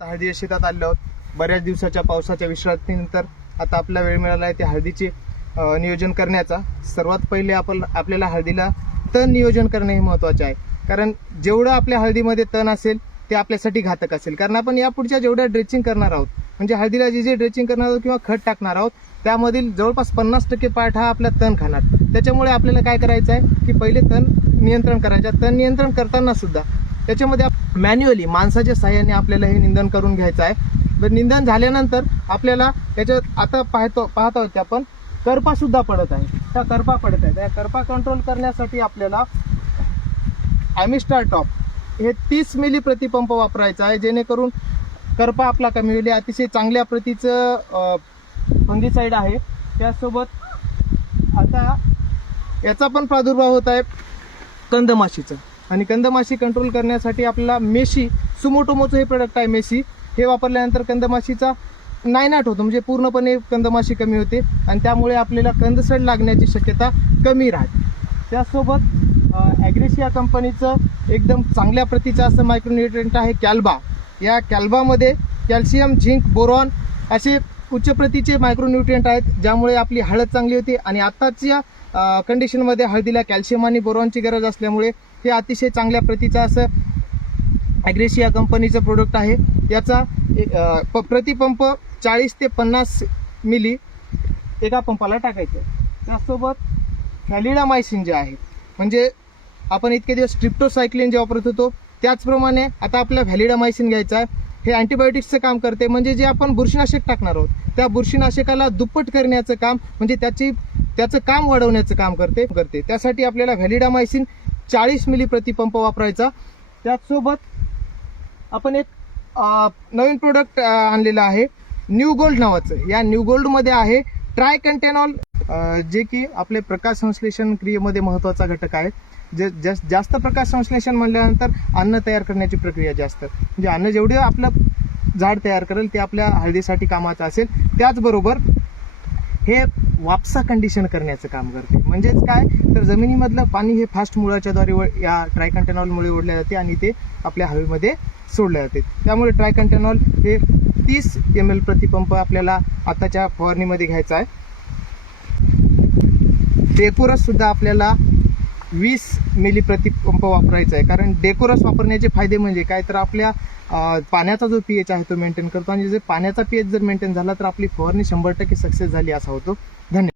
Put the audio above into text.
हळदी शेतात आलो आहोत। बऱ्याच दिवसाच्या पावसाच्या विश्रांतीनंतर आता आपला वेळ मिळाला आहे ते हळदीचे नियोजन करण्याचा। सर्वात पहिले आपल्याला हळदीला तण नियोजन करणे हे महत्त्वाचे आहे, कारण जेवढं आपल्या हळदीमध्ये तण असेल ते आपल्यासाठी घातक असेल। कारण आपण यापुढच्या जेवढ्या ड्रेचिंग करणार आहोत, म्हणजे हळदीला जे ड्रेचिंग करणार आहोत किंवा खत टाकणार आहोत, त्यामधील जवळपास 50% पार्ट हा आपला तण खाणार। त्याच्यामुळे आपल्याला काय करायचं आहे की पहिले तण नियंत्रण करायचं। तण नियंत्रण करताना सुद्धा त्याच्यामध्ये मॅन्युअली माणसाच्या सहाय्याने आपल्याला हे निंदन करून घ्यायचं आहे। तर निंदन झाल्यानंतर आपल्याला त्याच्यात आता पाहत आहोत की आपण करपा सुद्धा पडत आहे। त्या करपा पडत आहे, त्या करपा कंट्रोल करण्यासाठी आपल्याला ॲमिस्टार टॉप हे 30 मिली प्रतिपंप वापरायचा आहे, जेणेकरून करपा आपला कमी होईल। अतिशय चांगल्या प्रतीचं फंगीसाईड आहे। त्यासोबत आता याचा पण प्रादुर्भाव होत आहे कंदमाशीचा, आणि कंदमाशी कंट्रोल करण्यासाठी आपल्याला मेशी सुमोटोमोचं हे प्रोडक्ट आहे। मेशी हे वापरल्यानंतर कंदमाशीचा नायनाट होतो, म्हणजे पूर्णपणे कंदमाशी कमी होते आणि त्यामुळे आपल्याला कंदसड लागण्याची शक्यता कमी राहते। त्यासोबत ॲग्रेसिया कंपनीचं एकदम चांगल्या प्रतीचं असं मायक्रोन्यूट्रिएंट आहे कॅल्बा। या कॅल्बामध्ये कॅल्शियम, झिंक, बोरॉन असे उच्च प्रतीचे मायक्रोन्यूट्रिएंट आहेत, ज्यामुळे आपली हळद चांगली होती। आणि आत्ताच्या कंडिशनमध्ये हळदीला कॅल्शियम आणि बोरॉनची गरज असल्यामुळे हे अतिशय चांगल्या प्रतीचं असं ॲग्रेसिया कंपनीचं प्रोडक्ट आहे। याचा प्रतिपंप 40 ते 50 मिली एका पंपाला टाकायचं। त्यासोबत व्हॅलिडामायसिन जे आहे, म्हणजे आपण इतके दिवस ट्रिप्टोसायक्लिन जे वापरत होतो त्याचप्रमाणे आता आपल्याला व्हॅलिडामायसिन घ्यायचं आहे। हे अँटीबायोटिक्सचं काम करते, म्हणजे जे आपण बुरशीनाशक टाकणार आहोत त्या बुरशीनाशकाला दुप्पट करण्याचं काम, म्हणजे त्याचं काम वाढवण्याचं काम करते। त्यासाठी आपल्याला व्हॅलिडामायसिन 40 मिली प्रतिपंप वापरायचा। त्याचसोबत आपण एक नवीन प्रोडक्ट आणलेलं आहे न्यू गोल्ड नावाचं। या न्यू गोल्डमध्ये आहे ट्रायकंटेनॉल, जे की आपले प्रकाश संश्लेषण क्रियेमध्ये महत्त्वाचा घटक आहे। जास्त प्रकाश संश्लेषण म्हणल्यानंतर अन्न तयार करण्याची प्रक्रिया जास्त, म्हणजे अन्न जेवढे आपलं झाड तयार करेल ते आपल्या हळदीसाठी कामाचं असेल। त्याचबरोबर हे वापसा कंडिशन करण्याचं काम करते, म्हणजेच काय तर जमिनीमधलं पाणी हे फास्ट मुळाच्याद्वारे या ट्रायकंटेनॉलमुळे ओढले जाते आणि ते आपल्या हवेमध्ये सोडले जाते। त्यामुळे ट्रायकंटेनॉल हे 30 ml प्रतिपंप आपल्याला आताच्या फवारणीमध्ये घ्यायचा आहे। डेकोरस सुद्धा आपल्याला 20 मिली प्रतिपंप वापरायचा आहे, कारण डेकोरस वापरण्याचे फायदे म्हणजे काय तर आपल्या पाण्याचा जो pH आहे तो मेंटेन करतो, आणि जर पाण्याचा pH जर मेंटेन झाला तर आपली फवारणी 100% सक्सेस झाली असा होतो। धन्यवाद।